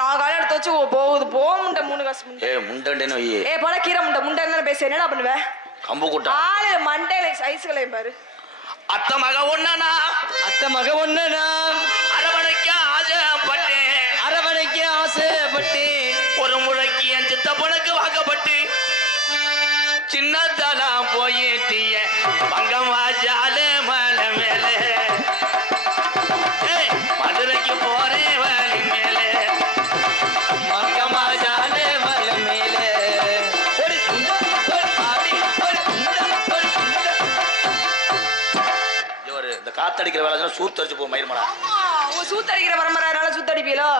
நான் காலை எடுத்து வச்சு போகுது முண்டை 3 காசு முண்டை. முண்டன்னு வை. போல கீரை முண்டை பேச என்னடா பண்ணுவேன்? கம்பு கூட்டம் ஆளு மண்டையில சைஸ்களை பாரு. அத்தை மக ஒண்ணனா அரவணைக்க ஆசைப்பட்டேன் ஒரு முறைக்கு என் சித்தப்பனுக்கு வாக்கப்பட்டு சின்னத்தலா போயிட்டிய பங்கமாஜால மலை மேல மதுரைக்கு போறேன் வழி மேல பங்கமாஜால மலை மேல இந்த காத்தடிக்கிற வேலை சூத்தடிச்சு போ மயிர்மலா. சூத்தடிக்கிற பரம்பரை சூத்தடிப்பீங்களோ?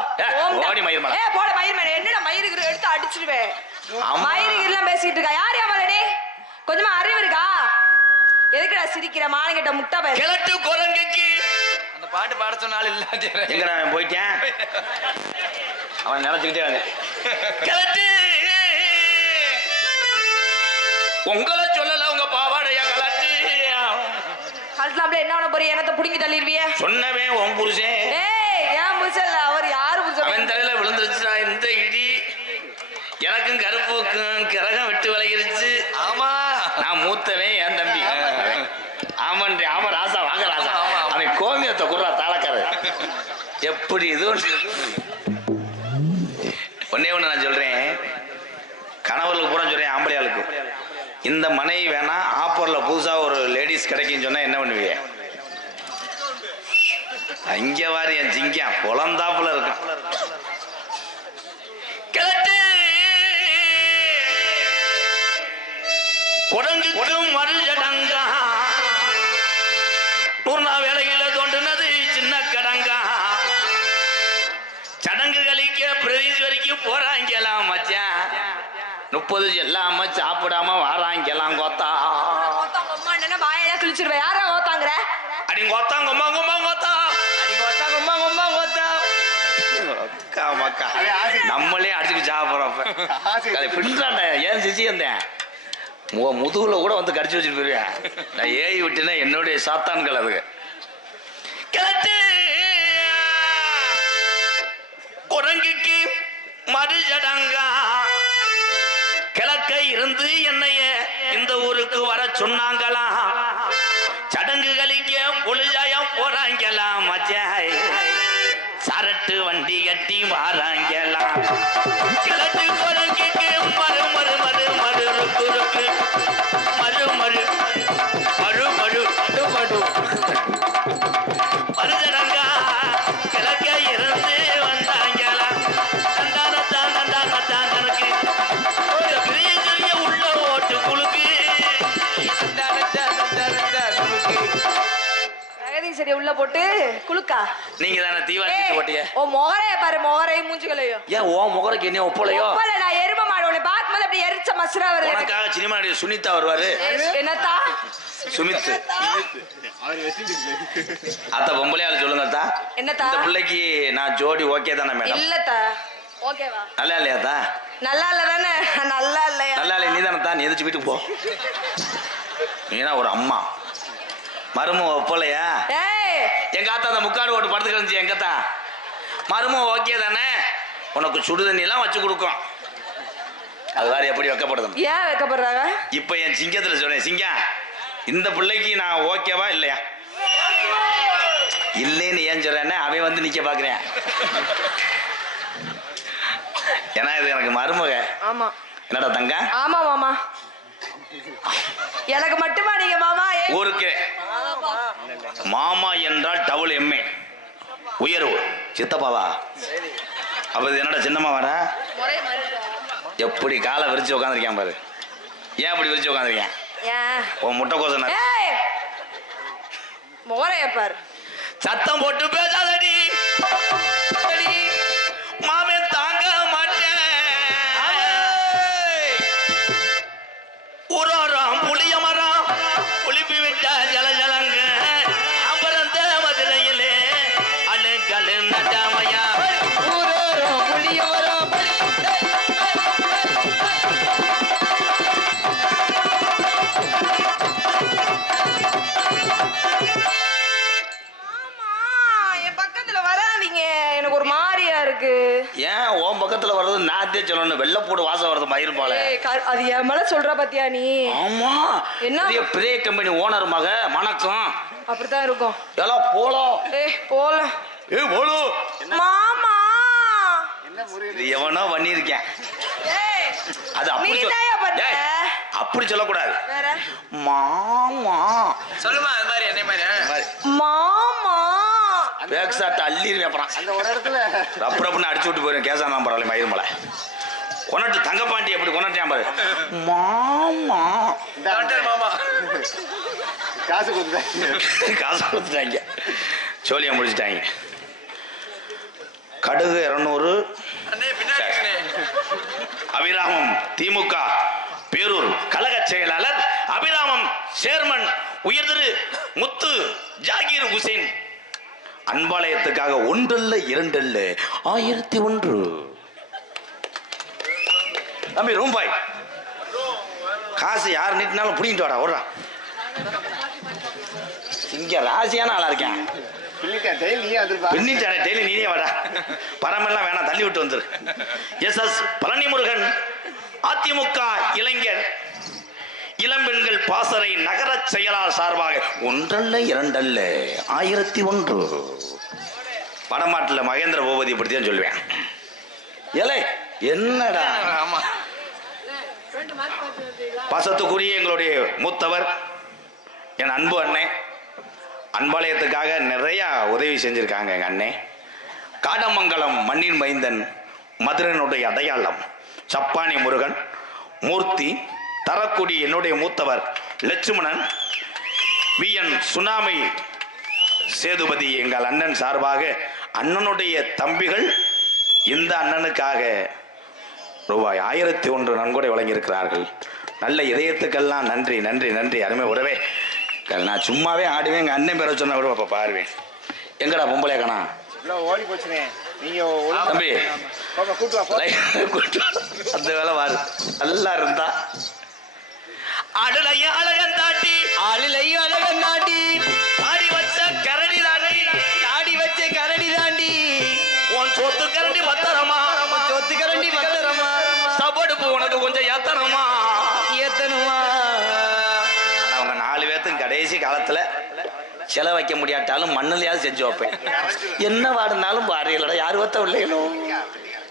ஓடி மயிர்மலா. போட மயிர்மலை என்னடா மயிருக்கு எடுத்து அடிச்சிடுவேன். மயிருக்கு பேசிட்டு இருக்கா யார் யாமலடி? கொஞ்சமா அறிவு இருக்கா? எதுக்குடா சிரிக்கிற மானங்கிட்ட முட்டை பை கிழட்டு குரங்குக்கு அந்த பாட்டு பாட சொன்னாலும் இல்ல. எங்க நான் போயிட்டேன் அவன் நினைச்சுக்கிட்டே வந்து கிழட்டு உங்களை சொல்லல உங்க பாவாடையா கலட்டு கலட்டலாம்ல என்ன பண்ண போறீ? என்னத்தை புடுங்கி தள்ளிடுவிய? சொன்னவே உன் புருஷன். ஏன் புருஷன் இல்ல அவர் யாரு புருஷன்? அவன் தலையில விழுந்துருச்சுடா இந்த இடி. எனக்கும் கருப்புக்கும் கிரகம் விட்டு விலகிருச்சு. ஆமா நான் மூத்தவன் என் தம்பி. ஆமாண்டி ஆமா ராசா வாங்க ராசா. அவன் கோமியத்தை குடுறா தாளக்கார. எப்படி இது ஒன்னே ஒண்ணு நான் சொல்றேன் கணவர்களுக்கு பூரா சொல்றேன் ஆம்பளையாளுக்கு இந்த மனைவி வேணா ஆப்பர்ல புதுசா ஒரு லேடிஸ் கிடைக்குன்னு சொன்னா என்ன பண்ணுவீங்க? இங்க வாரு என் ஜிங்கா பொலந்தாப்புல இருக்கும். குரங்குக்கும் மறுஜடங்கா 100 நாள் வேலையில தோன்றுனது சின்ன கடங்கா சடங்கு கழிக்க பிரதீஸ் வரைக்கும் போறாங்கலாம் மச்சான் 30 எல்லாம சாப்பிடாம வாராங்கலாம் கோத்தா வாயெல்லாம் கிழிச்சிருவேன். யாரா ஓத்தாங்கிற? அடி கோத்தா கொம்மா கொம்மா கோத்தா அடி கோத்தா கொம்மா கொம்மா கோத்தா மக்கா நம்மளே அடிச்சுட்டு சாப்பிட்றப்ப பின்றாண்ட ஏன் சிச்சி இருந்தேன் முதுகுல கூட வந்து கடிச்சு வச்சுட்டு போயிருவேன். நான் ஏறி விட்டேன்னா என்னுடைய சாத்தான்கள் அதுக்கு கிழட்டு குரங்குக்கு மறுஜடங்கா கிழக்க இருந்து என்னைய இந்த ஊருக்கு வர சொன்னாங்களா சடங்குகளிக்க பொழுதாயம் போறாங்கலாம் மச்சாய் சரட்டு வண்டி கட்டி வாராங்கலாம் கிழட்டு குரங்குக்கு மறு மறு மறு மறு ருக்கு ருக்கு மறு மறு மறு மறு மறு மறுஜடங்கா கிழக்க இருந்து வந்தாங்களா தந்தானத்தான் தந்தானத்தான் தனக்கு பெரிய பெரிய உள்ள ஓட்டு குழுக்கு சரி உள்ள போட்டு குளுக்கா. நீங்க தானே தீவாளி போட்டிய? ஓ மொகரைய பாரு மொகரை மூஞ்சிகளையோ. ஏன் ஓ மொகரைக்கு என்ன ஒப்பலையோ? ஒப்பலடா எரும மாடு உன்னை பாக்கும்போது அப்படி எரிச்ச மஸ்ரா வருது. உனக்காக சினிமா நடிகர் சுனிதா வருவாரு. என்னத்தா? சுமித். அத்த பொம்பளையால சொல்லுங்க அத்தா. என்னத்தா? இந்த பிள்ளைக்கு நான் ஜோடி ஓகே தானே மேடம்? இல்லத்தா. ஓகேவா? நல்லா இல்லையா அத்தா? நல்லா இல்ல தானே? நல்லா இல்லையா? நல்லா இல்லை நீ தானே தான். நீ எதிர்த்து வீட்டுக்கு போ. நீனா ஒரு அம்மா மரும ஒப்பலையா? எங்க ஆத்தா அந்த முக்காடு ஓட்டு படுத்து கிடந்துச்சு எங்கத்தா மரும ஓகே தானே உனக்கு சுடு தண்ணி எல்லாம் வச்சு கொடுக்கும். அது வேற எப்படி வைக்கப்படுது? ஏன் வைக்கப்படுறாங்க? இப்ப என் சிங்கத்துல சொல்றேன் சிங்கம் இந்த பிள்ளைக்கு நான் ஓகேவா இல்லையா? இல்லைன்னு ஏன் சொல்றேன்னு அவன் வந்து நிக்க பாக்குறேன். ஏன்னா இது எனக்கு மருமக. ஆமா. என்னடா தங்க? ஆமா மாமா. எனக்கு மட்டுமா நீங்க மாமா? ஊருக்கு மாமா என்றால் டபுள் எம்ஏ உயர்வு சித்தப்பாவா? அப்ப இது என்னடா சின்னம்மா வர எப்படி காலை விரிச்சு உட்காந்துருக்கேன் பாரு. ஏன் அப்படி விரிச்சு உட்காந்துருக்கேன்? உன் முட்டை கோசம் மோரைய பாரு. சத்தம் போட்டு பேசாதடி மாமே தாங்க மாட்டேன். உரோரம் புளிய மரம் புளிப்பி விட்ட ஜல ஜலங்க அப்புறம் மதுரையிலே அழுகலு நடாமையா ஊரோரம் புளிய மரம் இருக்கு. ஏன் உன் பக்கத்துல வர்றது நாத்தே சொல்லணும், வெள்ளைப்பூடு வாசம் வருது மயிர் போல. அது என் மேல சொல்ற பத்தியா நீ? ஆமா, என்ன பெரிய கம்பெனி ஓனர் மக மணக்கம். அப்படித்தான் இருக்கும். எல்லாம் போலாம். போல போலோ மாமா. இது எவனோ பண்ணிருக்கேன். அது அப்படி சொல்லக்கூடாது. மாமா சொல்லுமா அது மாதிரி என்ன மாதிரி மாமா பேக் ஷாட் அள்ளிடுவேன். அப்புறம் அந்த ஒரு இடத்துல ரப்புன்னு அடிச்சு விட்டு போயிடும். கேசா நான் பரவாயில்ல மயிர் மலை கொண்டாட்டு தங்கப்பாண்டி எப்படி கொண்டாட்டியான் பாரு. மாமா மாமா காசு கொடுத்துட்டாங்க. சோழியா முடிச்சுட்டாங்க. கடுகு 200. அபிராமம் திமுக பேரூர் கழக செயலாளர் அபிராமம் சேர்மன் உயர்திரு முத்து ஜாகீர் ஹுசேன் அன்பாலயத்துக்காக 1 அல்ல 2 அல்ல 1001. தம்பி ரூபாய் காசு யார் நீட்டினாலும் புடிங்கிட்டு வாடா. ஓடுறா, இங்க ராசியான ஆளா இருக்கேன். பின்னிட்டானே டெய்லி நீனே வாடா. பரமெல்லாம் வேணாம், தள்ளி விட்டு வந்துரு. SS பழனி முருகன் அதிமுக இளைஞர் இளம்பெண்கள் பாசறை நகர செயலாளர் சார்பாக 1 அல்ல 2 அல்ல 1001. வடமாட்டில் மகேந்திர பூபதி இப்படித்தான் சொல்லுவேன். ஏலே என்னடா. பாசத்துக்குரிய எங்களுடைய மூத்தவர் என் அன்பு அண்ணே அன்பாலயத்துக்காக நிறைய உதவி செஞ்சிருக்காங்க. எங்க அண்ணே காடமங்கலம் மண்ணின் மைந்தன் மதுரனுடைய அடையாளம் சப்பானி முருகன் மூர்த்தி தரக்குடி என்னுடைய மூத்தவர் லட்சுமணன் VN சுனாமி சேதுபதி எங்கள் அண்ணன் சார்பாக அண்ணனுடைய தம்பிகள் இந்த அண்ணனுக்காக ரூபாய் 1001 நன்கொடை வழங்கியிருக்கிறார்கள். நல்ல இதயத்துக்கெல்லாம் நன்றி நன்றி நன்றி. அருமை உறவே, நான் சும்மாவே ஆடுவேன். எங்கள் அண்ணன் பேரை சொன்ன விட அப்போ பாருவேன். எங்கடா பொம்பளை காணா ஓடி போச்சுனே. நீங்க தம்பி அந்த வேலை வாரு நல்லா இருந்தா. அடலைய அழகன் தாட்டி ஆளிலையும் அழகன் தாண்டி ஆடி வச்ச கரடி தாண்டி ஆடி வச்ச கரடி தாண்டி உன் சொத்து கரண்டி பத்திரமா சொத்து கரண்டி பத்திரமா சபடுப்பு உனக்கு கொஞ்சம் ஏத்தனமா ஏத்தனுமா. அவங்க 4 பேர்த்துக்கு கடைசி காலத்துல செல வைக்க முடியாட்டாலும் மண்ணிலையாவது செஞ்சு வைப்பேன். என்ன வாடுனாலும் பாருங்களா யாரு வத்த இல்லையணும்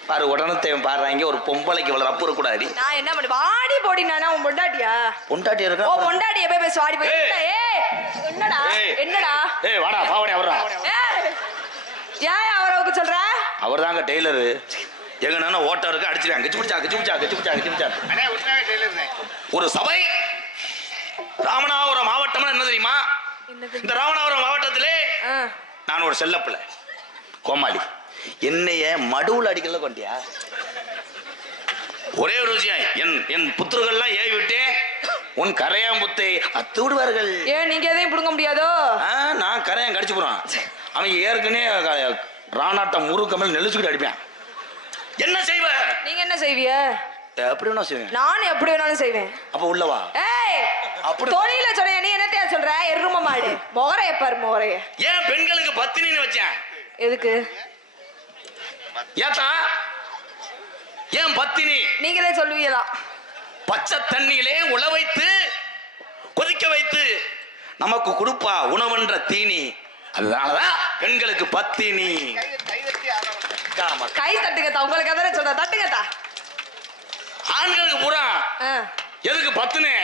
பாரு. உடனத்தையும் பாடுறாங்க. ஒரு பொம்பளைக்கு இவ்வளவு ரப்பு இருக்கக்கூடாது. நான் என்ன பண்ணி வாடி போடினா உன் பொண்டாட்டியா? பொண்டாட்டி இருக்கா? ஓ பொண்டாட்டி எப்ப பேச வாடி போய். என்னடா என்னடா? வாடா பாவடே அவரா. ஏன் அவருக்கு சொல்ற? அவர் தாங்க டெய்லரு. எங்கன்னா ஓட்டருக்கு அடிச்சிருக்காங்க. ஒரு சபை ராமநாதபுரம் மாவட்டம் என்ன தெரியுமா? இந்த ராமநாதபுரம் மாவட்டத்திலே நான் ஒரு செல்லப்பிள்ளை கோமாளி. என்னைய மடுவுல அடிக்கல கொண்டியா? ஒரே ஒரு விஷயம், என் புத்திரர்கள்லாம் ஏவி விட்டே உன் கரையாம்புத்தை அத்து விடுவார்கள். ஏன் நீங்க எதையும் புடுங்க முடியாதோ? நான் கரையான் கடிச்சு போறான். அவன் ஏற்கனவே ராணாட்டம் முறுக்கமல் நெளிச்சுக்கிட்டு அடிப்பேன். என்ன செய்வ? நீங்க என்ன செய்விய? எப்படி வேணா செய்வேன். நான் எப்படி வேணாலும் செய்வேன். அப்ப உள்ளவா? அப்படி தொழில சொல்ற. நீ என்னத்தையா சொல்ற? எரும மாடு மொகரைய பாரு மொகரைய. ஏன் பெண்களுக்கு பத்தினின்னு வச்சேன்? எதுக்கு? ஏத்தா ஏன் பத்தினி? நீங்களே சொல்லுவீங்களா? பச்சை தண்ணியிலே உழ வைத்து கொதிக்க வைத்து நமக்கு கொடுப்பா உணவென்ற தீனி. அதனாலதான் பெண்களுக்கு பத்தினி. கை தட்டுங்கத்தா. உங்களுக்கு எதான சொல்ற? தட்டுங்கத்தா. ஆண்களுக்கு பூரா எதுக்கு பத்துனே?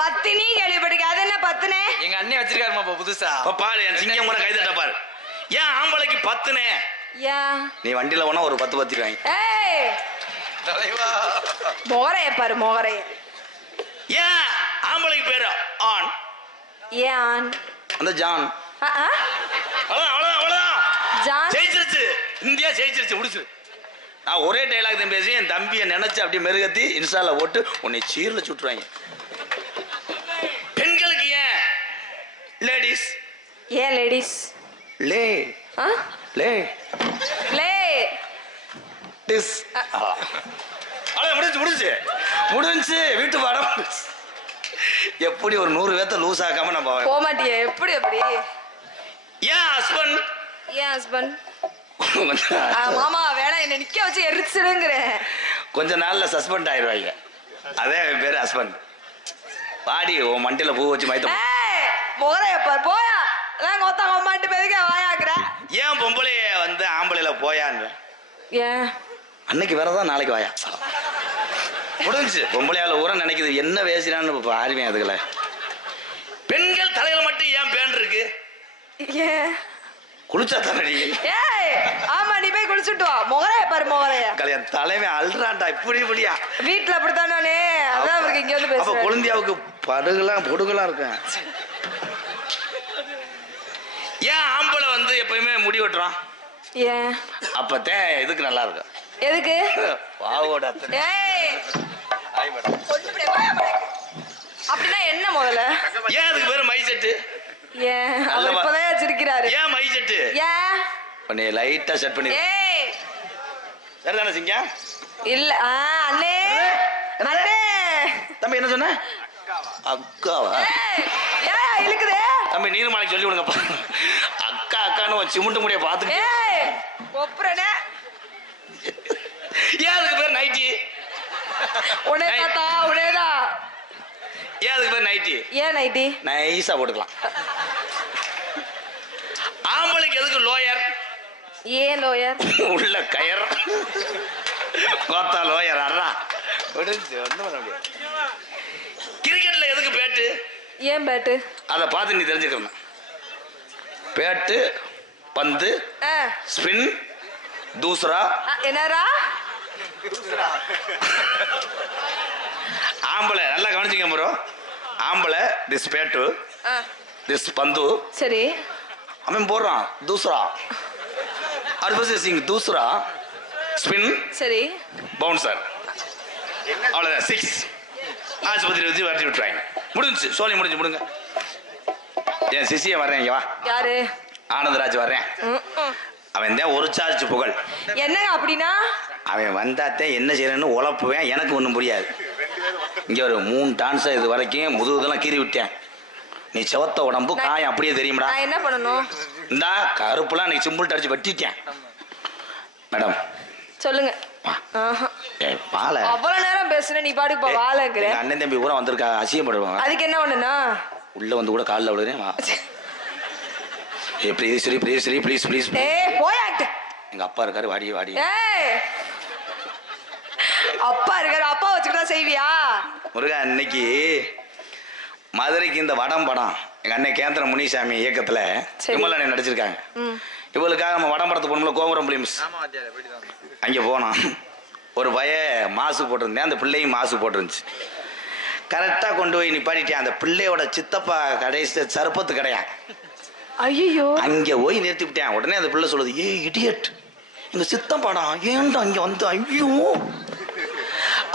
பத்தினி கேள்விப்பட்டிருக்க. அது என்ன பத்துனே? எங்க அண்ணன் வச்சிருக்காருமா புதுசா. பாரு என் சிங்கம் கூட கை தட்ட பாரு. ஏன் ஆம்பளைக்கு பத்துனே? நீ வண்டியில போனா ஒரு 10 பத்திடுவாங்க. மோகரைய பாரு மோகரைய. ஏன் ஆம்பளைக்கு பேரு ஆண்? ஏன் அந்த ஜான். அவ்வளவுதான் ஜெயிச்சிருச்சு. இந்தியா ஜெயிச்சிருச்சு. முடிச்சு. நான் ஒரே டைலாக் தான் பேசி என் தம்பியை நினைச்சு அப்படியே மெருகத்தி இன்ஸ்டால போட்டு உன்னை சீர்ல சுட்டுருவாங்க. பெண்களுக்கு ஏன் லேடிஸ்? ஏன் லேடிஸ்? லே லே லே டிஸ். முடிஞ்சு வீட்டு பாடம். எப்படி ஒரு 100 பேத்த லூஸ் ஆக்காம நம்ம போக மாட்டியே? எப்படி எப்படி? ஏன் ஹஸ்பண்ட்? ஏன் ஹஸ்பண்ட்? மாமா வேணா என்ன நிக்க வச்சு எரிச்சிடுங்கிறேன். கொஞ்ச நாள்ல சஸ்பெண்ட் ஆயிடுவாங்க. அதே பேரு ஹஸ்பண்ட். பாடி உன் மண்டியில பூ வச்சு மைத்த போறையப்பா போயா அதான் கொத்தா கொம்மாட்டு பேருக்கு வாயாக்குற. ஏன் பொம்பளைய வந்து ஆம்பளையில போயான்ற ஏன் அன்னைக்கு வரதான் நாளைக்கு வாயா முடிஞ்சு. பொம்பளையால ஊர நினைக்குது என்ன பேசுறான்னு ஆர்வம். அதுக்குள்ள பெண்கள் தலையில மட்டும் ஏன் பேன் இருக்கு? ஏன் குளிச்சா தானே? ஏய் ஆமா நீ போய் குளிச்சுட்டு வா. முகரைய பாரு முகரைய. கல்யாணம் தலைவன் அல்றான்டா இப்படியா வீட்டுல அப்படித்தானே. அதான் அவருக்கு இங்க வந்து பேசுறேன். அப்ப குழந்தையாவுக்கு பொடுகெல்லாம் இருக்கும். ஏன் ஆம்பளை வந்து எப்பயுமே முடி வெட்டுறான்? ஏன் அப்பதான் இதுக்கு நல்லா இருக்கும். எதுக்கு? பாவோட ஏய் அப்படின்னா என்ன முதல்ல? ஏன் அதுக்கு பேரு மை செட்டு? ஏன் அவர் இப்பதான் வச்சிருக்கிறாரு. ஏன் மை செட்டு? ஏன் பண்ணி லைட்டா செட் பண்ணி. ஏய் சரிதானே சிங்கா? இல்ல அண்ணே அண்ணே தம்பி என்ன சொன்ன? அக்காவா? ஏய் இழுக்குதே தம்பி நீர்மலைக்கு சொல்லி விடுங்கப்பா. அக்கா அக்கான்னு சிமுண்டு முடிய பாத்துட்டு. ஏய் ஒப்புறனே. ஏன் அதுக்கு பேர் நைட்டி? உனே தாத்தா உனேதா. ஏன் அதுக்கு பேர் நைட்டி? ஏன் நைட்டி? நைஸா போட்டுக்கலாம். ஆம்பளைக்கு எதுக்கு லோயர்? ஏன் லோயர்? உள்ள கயர் கோத்தா லோயர் அறா விடுச்சு ஒண்ணும் பண்ண முடியாது. கிரிக்கெட்ல எதுக்கு பேட்டு? ஏன் பேட்டு? அதை பார்த்து நீ தெரிஞ்சுக்கணும். பேட்டு பந்து ஸ்பின் தூசரா என்னரா ஆம்பளை நல்லா கவனிச்சிங்க ப்ரோ. ஆம்பளை திஸ் பேட்டு திஸ் பந்து சரி அவன் போடுறான் தூசரா அர்பசிங் தூசரா ஸ்பின் சரி பவுன்சர் அவ்வளோதான் 6 ஆஸ்பத்திரி வச்சு வரட்டி விட்டுறாங்க. முடிஞ்சு சோழி முடிஞ்சு முடுங்க. என் சிசிய வர்றேன் இங்க வா. யாரு? ஆனந்தராஜ் வர்றேன். அவன் தான் ஒரு சார்ஜ் புகழ். என்னங்க அப்படின்னா? அவன் வந்தாத்தே என்ன செய்யறேன்னு உழப்புவேன். எனக்கு ஒன்றும் புரியாது. இங்க ஒரு 3 டான்ஸ் இது வரைக்கும் முதுகுதெல்லாம் கீறி விட்டேன். நீ செவத்த உடம்பு காயம் அப்படியே தெரியுமாடா. நான் என்ன பண்ணணும்? இந்தா கருப்புலாம் நீ சிம்பிள் அடிச்சு வெட்டிட்டேன். மேடம் சொல்லுங்க. வாழை அவ்வளவு நேரம் பேசுன நீ பாட்டுக்கு போ. வாழைங்கிற அண்ணன் தம்பி பூரா வந்திருக்கா அசியப்படுவாங்க. அதுக்கு என்ன பண்ணுனா உள்ள வந்து கூட காலில் விடுறேன். Please please please please. போயாட்டு எங்க அப்பா இருக்காரு வாடி வாடி. அப்பா இருக்காரு அப்பா வச்சுக்கிட்டா செய்வியா? முருகா இன்னைக்கு மதுரைக்கு இந்த வடம் படம் எங்க அண்ணன் கேந்திர முனிசாமி இயக்கத்துல விமலனை நடிச்சிருக்காங்க. இவளுக்காக நம்ம வடம் படத்து போனோம்ல கோபுரம் பிலிம்ஸ். அங்க போனோம். ஒரு பய மாசு போட்டிருந்தேன். அந்த பிள்ளையும் மாசு போட்டிருந்துச்சு. கரெக்டா கொண்டு போய் நிப்பாட்டிட்டேன். அந்த பிள்ளையோட சித்தப்பா கடைசி சருப்பத்து கிடையா. ஐயோ அங்க போய் நிறுத்தி விட்டேன். உடனே அந்த பிள்ளை சொல்லுது ஏ இடியட் எங்க சித்தப்பாடா ஏன்டா அங்க வந்து. ஐயோ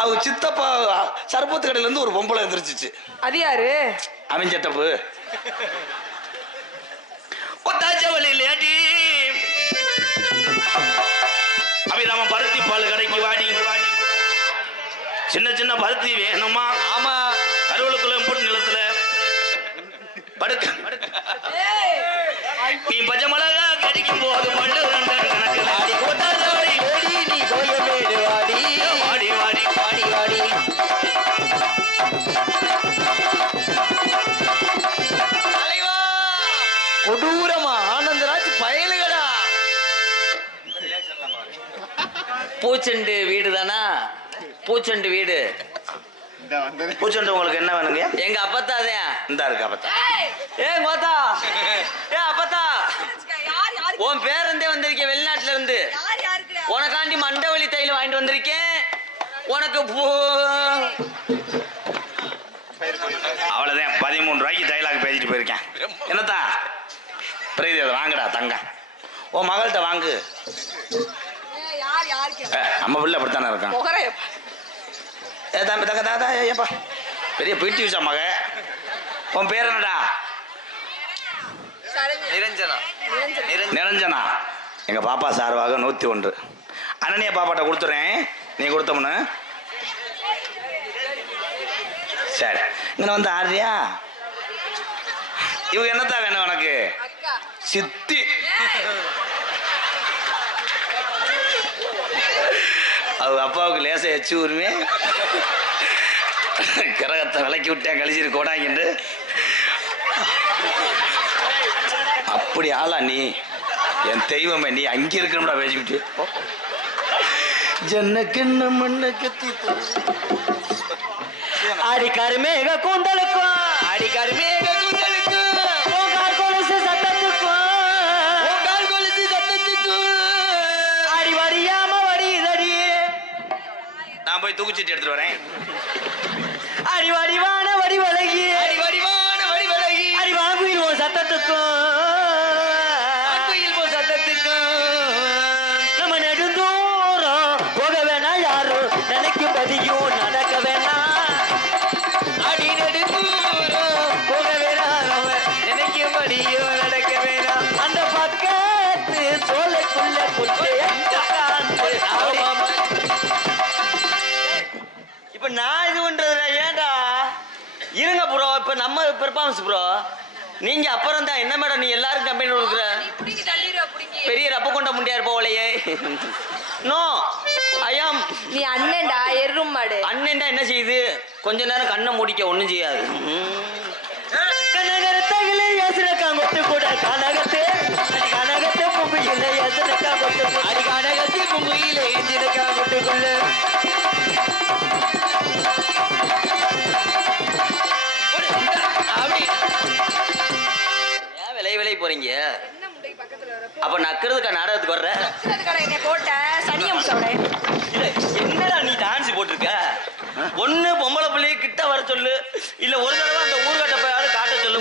அவ சித்தப்பா சர்பத்து கடையில இருந்து ஒரு பொம்பளை எந்திரிச்சிச்சு. அது யாரு? அவன் செட்டப்பு கொத்தாச்சவளி லேடி அபிராம பருத்தி பால் கடைக்கு வாடி. சின்ன சின்ன பருத்தி வேணுமா? ஆமா. கருவலுக்குள்ள போட்டு நிலத்துல படுக்க நீ பச்சை மிளகா கடிக்கும் போது மண்ணு கொடூரமா ஆனந்தராஜ் பயலுகடா. பூச்செண்டு வீடு தானா? பூச்செண்டு வீடு. பூச்செண்டு உங்களுக்கு என்ன வேணுங்க? எங்க அப்பத்தாதான் இந்த இருக்கு அப்பத்தா. கோத்தா அப்பத்தா உன் பேரந்தே வந்திருக்கேன் வெளிநாட்டுல இருந்து. உனக்காண்டி மண்டவழி தைல வாங்கிட்டு வந்திருக்கேன். உனக்கு அவ்வளவுதான் 13 ரூபாய்க்கு டைலாக் பேசிட்டு போயிருக்கேன். என்னத்தா பிரீதி அதை வாங்குடா தங்க. ஓ மகள்கிட்ட வாங்கு. நம்ம பிள்ளை அப்படித்தானே இருக்கான். தம்பி தங்க தாத்தா ஏப்பா பெரிய பிடி விஷா மக. உன் பேர் என்னடா? நிரஞ்சனா. நிரஞ்சனா. எங்க பாப்பா சார்பாக 101. அண்ணனிய பாப்பாட்ட கொடுத்துறேன். நீ கொடுத்தோம்னு சரி. இங்க வந்து ஆடுறியா? இவங்க என்னத்தான் வேணும் உனக்கு? சித்தி அவங்க அப்பாவுக்கு லேசை எச்சு உரிமை கிரகத்தை விளக்கி விட்டேன் கழிச்சிட்டு கோடாங்கிட்டு அப்படி ஆளா நீ என் தெய்வமே நீ அங்கே இருக்கணும்டா பேசிக்கிட்டு ஜன்னக்கிண்ண மண்ணக்கத்தி அடிக்கருமேக கூந்தலுக்கும் அடிக்கருமேக கூந்தலுக்கும் உங்கால் கொலுசு சத்தத்துக்கும் உங்கால் கொலுசு சத்தத்துக்கும் அடி வடியாம வடிதடி நான் போய் தூக்குச்சீட்டு எடுத்துட்டு வரேன் அடி வடிவான வடி விலகி அடி வடிவான வடி விலகி அடி வாங்குயில் உன் சத்தத்துக்கும் அங்குயில் போ சத்தத்துக்கும் நம்ம நெடுந்தூரம் போக வேணா யாரும் நினைக்கும் பதியும் நடக்க வேணா அடி நெடுந்தூரம் போக வேணா நம்ம நினைக்கும் படியும் நடக்க வேணா அந்த பக்கத்து சோலைக்குள்ள குட்டை இப்ப நான் இது பண்றது ஏன்டா இருங்க ப்ரோ இப்ப நம்ம பெர்ஃபார்மன்ஸ் ப்ரோ நீங்க அப்புறம் தான் என்ன மேடம் நீ எல்லாரும் கம்பெனி கொடுக்குற பெரிய ரப்ப கொண்ட முடியாது போகலையே நோ ஐயாம் நீ அண்ணன்டா எரும் மாடு அண்ணன்டா என்ன செய்யுது கொஞ்ச நேரம் கண்ணை மூடிக்க ஒண்ணும் செய்யாது கனகரத்தகிலே ஏசுனக்கா கொட்டு கூட கனகத்தே அடி கனகத்தே பும்பியில ஏசுனக்கா கொட்டு அடி கனகத்தே பும்பியில ஏசுனக்கா கொட்டுக்குள்ள அப்படி ஏன் விலை போறீங்க அப்ப நக்கிறதுக்கா நாடகத்துக்கு வர்ற போட்ட சனியம் சொல்றேன் என்னடா நீ டான்ஸ் போட்டிருக்க ஒண்ணு பொம்பளை பிள்ளைய கிட்ட வர சொல்லு இல்ல ஒரு தடவை அந்த ஊர்கட்ட போயாவது காட்ட சொல்லு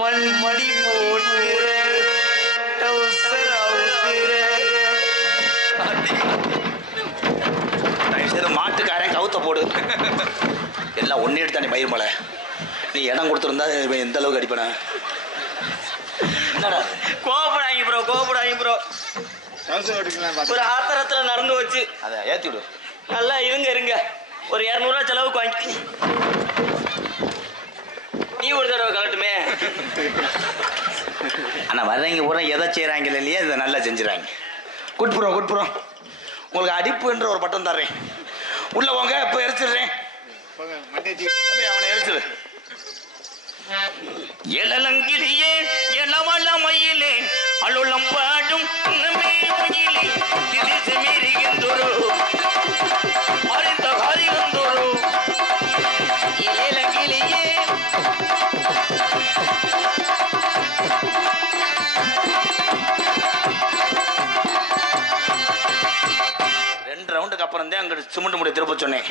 மண்மடி போட்டுற மாட்டுக்காரன் கவுத்த போடு எல்லாம் ஒன்னே எடுத்தானே பயிர் மலை நீ இடம் கொடுத்துருந்தா எந்த அளவுக்கு அடிப்பன கோபப்படாங்க ப்ரோ ஒரு ஆத்திரத்துல நடந்து வச்சு அதை ஏத்தி விடு நல்லா இருங்க ஒரு 200 ரூபா செலவுக்கு வாங்கி நீ ஒரு தடவை கலட்டுமே ஆனா வர்றவங்க பூரா எதை செய்யறாங்க இல்லையா இதை நல்லா செஞ்சுறாங்க குட்புறம் உங்களுக்கு அடிப்புன்ற ஒரு பட்டம் தர்றேன் உள்ள போங்க இப்ப எரிச்சிடுறேன் அவனை எரிச்சிடு எழலங்கிலேயே எளவள மயிலே அலுளம் பாடும் மறைந்த ஹரிகந்தொரு இளங்கிலேயே 2 ரவுண்டுக்கு அப்புறம் தான் அங்க சிமெண்ட் முடி திருப்ப சொன்னேன்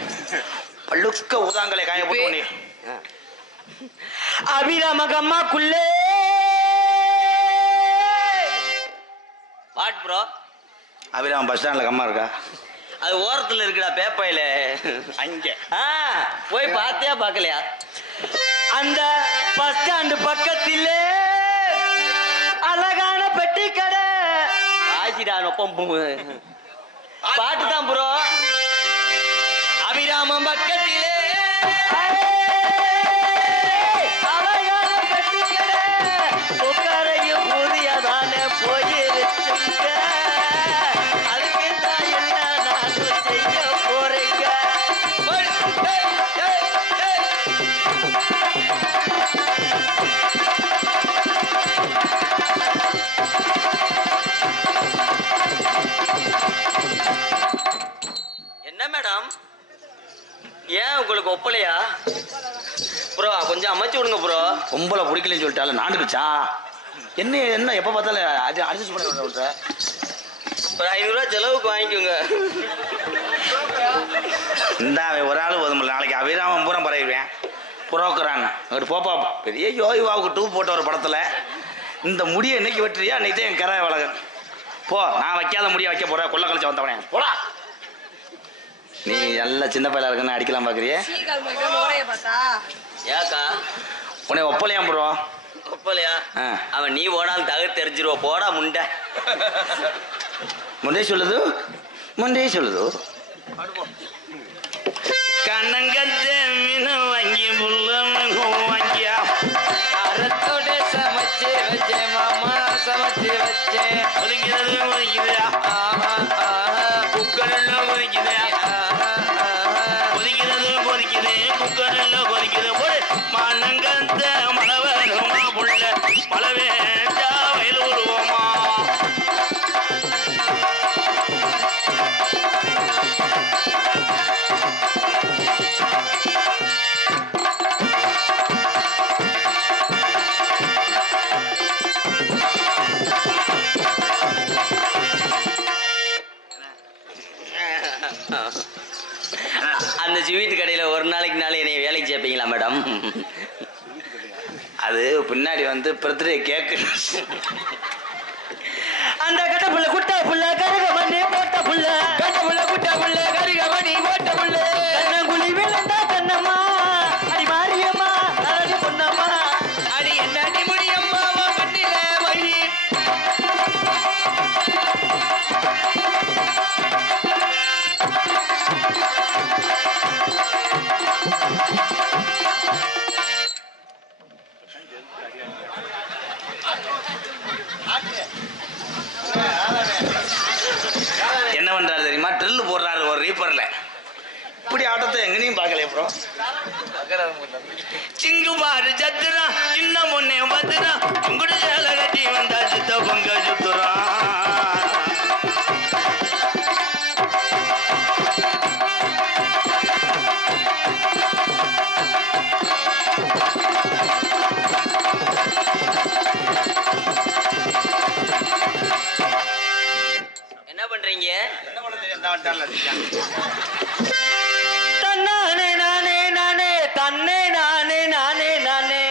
பழுக்க ஊதாங்களை காய போட்டு அபிராமகம்மாக்குள்ளே வாட் ப்ரோ அபிராம பஸ் ஸ்டாண்ட்ல கம்மா இருக்கா அது ஓரத்துல இருக்குடா பேப்பையில அங்க போய் பார்த்தியா பார்க்கலையா அந்த பஸ் ஸ்டாண்டு பக்கத்திலே அழகான பெட்டி கடை ஆசிடா நொப்பம் பாட்டு தான் ப்ரோ அபிராமம் பக்கத்திலே அழகான பெட்டி கடை உட்காரையும் புதியதான போயிருச்சுங்க அதுக்கு தான் என்ன நான் செய்ய போறீங்க என்ன மேடம் ஏன் உங்களுக்கு ஒப்பலையா ப்ரோ கொஞ்சம் அமைச்சு விடுங்க ப்ரோ பொம்பளை பிடிக்கலன்னு சொல்லிட்டால நாண்டுக்குச்சா என்ன எப்ப பார்த்தாலும் அட்ஜஸ்ட் பண்ண ஒரு 500 ரூபா செலவுக்கு வாங்கிக்கோங்க இந்த ஒரு ஆள் போதுமில்ல நாளைக்கு அபிராமம் பூரா பரவிடுவேன் புரோக்கராங்க அங்கிட்டு போப்பா பெரிய யோகிவாவுக்கு டூ போட்ட ஒரு படத்துல இந்த முடியை என்னைக்கு வெட்டுறியா அன்னைக்கு தான் என் கரை வழகம் போ நான் வைக்காத முடிய வைக்க போறேன் கொள்ள கழிச்சு வந்தவனே போடா நீ நல்ல சின்ன பையலா இருக்குன்னு அடிக்கலாம் பாக்குறியே ஏக்கா உன்னை ஒப்பலையாம் ப்ரோ ஒப்பலையா அவன் நீ ஓடாலும் தகர் தெரிஞ்சிருவா போடா முண்டை முண்டே சொல்லுது கண்ணங்கத்த மீன வாங்கி புள்ள கொதிக்குது குக்கர் எல்லாம் கொதிக்குது கொதிக்கிறது கொதிக்குது குக்கர் எல்லாம் கொதிக்குது போய் மனங்கந்த மழை வருமா புள்ள மழை வேண்டா வயல் உருவமா அந்த ஸ்வீட் கடையில ஒரு நாளைக்கு நாள் என்னைய வேலைக்கு சேர்ப்பீங்களா மேடம்? அது பின்னாடி வந்து பர்த்டே கேக்கு அந்த கட்ட புள்ள குட்ட புள்ள கருக மண்ணி போட்ட புள்ள கட்ட புள்ள குட்ட புள்ள கருக மண்ணி போட்ட புள்ள கண்ணங்குழி விழுந்தா கண்ணம்மா அடி மாரியம்மா அடி பொன்னம்மா அடி என்ன அடி முடியம்மா மண்ணில வழி என்ன பண்றாரு தெரியுமா? ட்ரில் போடுறாரு ஒரு ரீப்பர்ல. இப்படி ஆட்டத்தை எங்கனையும் பார்க்கல. அப்புறம் சிங்கு பாரு சத்துரா சின்ன பொண்ணே பத்துரா உங்குடு சேல கட்டி வந்தா சித்த பொங்க சுத்துறா என்ன பண்றீங்க? தன்னானே நானே நானே தன்னே நானே நானே நானே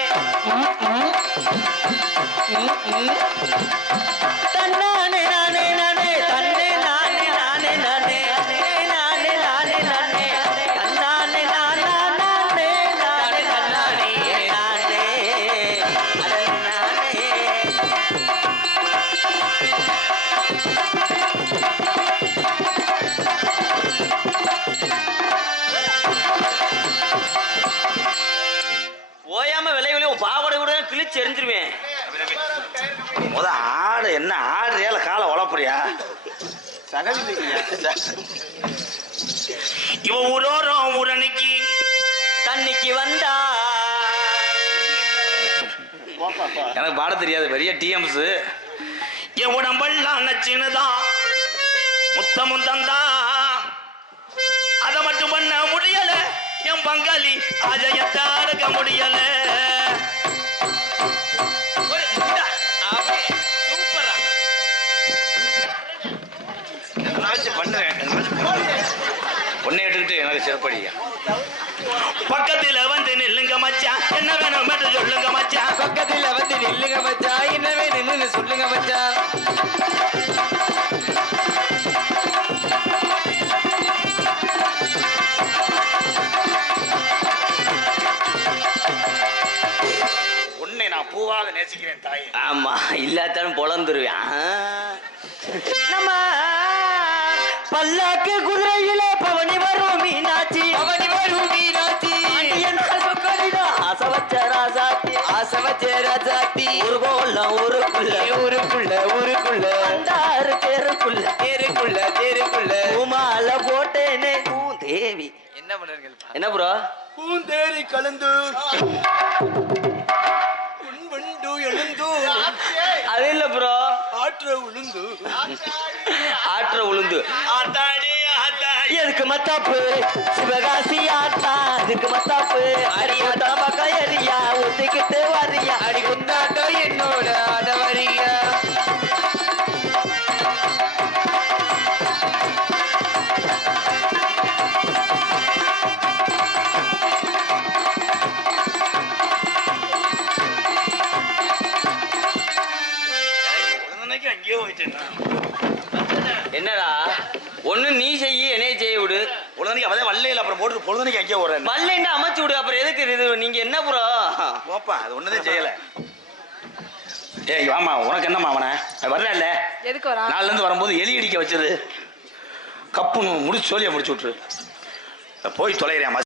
தன்னானே நானே நானே தன்னே நானே நானே நானே நானே நானே நானே தன்னானே நானே நானே நானே தன்னானே நானே நானே ஓயாம விளைவில பாவடை கூட கிழிச்சு எரிஞ்சிருவேன். முத ஆடு என்ன ஆடுறியால காலை உழப்புறியா? இவ ஊரோரம் ஊரணிக்கு தண்ணிக்கு வந்தா எனக்கு பாட தெரியாது. பெரிய டிஎம்ஸ் என் உடம்பெல்லாம் நச்சுன்னுதான் முத்தமும் தந்தா அதை மட்டும் பண்ண முடியல. என் பங்காளி அஜயத்தை அடக்க முடியல. பொண்ணை எடுத்துக்கிட்டு எனக்கு சிறப்படியா பக்கத்துல வந்து நில்லுங்க மச்சான் என்ன வேணும் என்று சொல்லுங்க மச்சான். பக்கத்துல வந்து நில்லுங்க மச்சான் என்ன வேணும்னு சொல்லுங்க மச்சான். உன்னை நான் பூவாக நேசிக்கிறேன் தாய். ஆமா இல்லாத்தாலும் பொழந்துருவேன். நம்ம பல்லாக்கு குதிரையில பவனி வரும் மீனாட்சி பவனி வரும் மீனாட்சி ஆசை வச்ச ராசாத்தி ஆசை வச்ச ராசாத்தி ஊர்கோலம் ஊருக்குள்ள ஊருக்குள்ள ஊருக்குள்ள அந்தாறு தேருக்குள்ள தேருக்குள்ள தேருக்குள்ள உமால போட்டேனே பூந்தேவி. என்ன பண்றீங்க? என்ன ப்ரோ? பூந்தேரி கலந்து உண்வண்டு எழுந்து அது இல்ல ப்ரோ. ஆற்ற உளுந்து ஆற்ற உளுந்து ஆத்தாடி ஆத்தாடி எதுக்கு மத்தாப்பு சிவகாசி ஆட்டா அதுக்கு மத்தாப்பு அடியாட்டா பக்கம் எரியா ஒத்திக்கிட்டு வரியா அடி குந்தாட்டம் என்னோட அடவரியா. அங்கேயே போயிட்டேன். என்னடா ஒண்ணு நீ செய்ய என்னைய செய்ய விடு. பொழுதனைக்கு அவதே வல்லையில் அப்புறம் போட்டு பொழுதனைக்கு அங்கேயே ஓடுறேன். வல்லைன்னா அமைச்சு விடு. அப்புறம் எதுக்கு இது? நீங்க என்ன ப்ரோ போப்பா அது ஒன்னதே செய்யல. ஏய் ஆமா உனக்கு என்னம்மா அவனை வரல இல்ல எதுக்கு வரா? நாலுல இருந்து வரும்போது எலி அடிக்க வச்சது கப்புன்னு முடிச்சு சொல்லிய முடிச்சு விட்டுரு. போய் தொலைகிறேன்.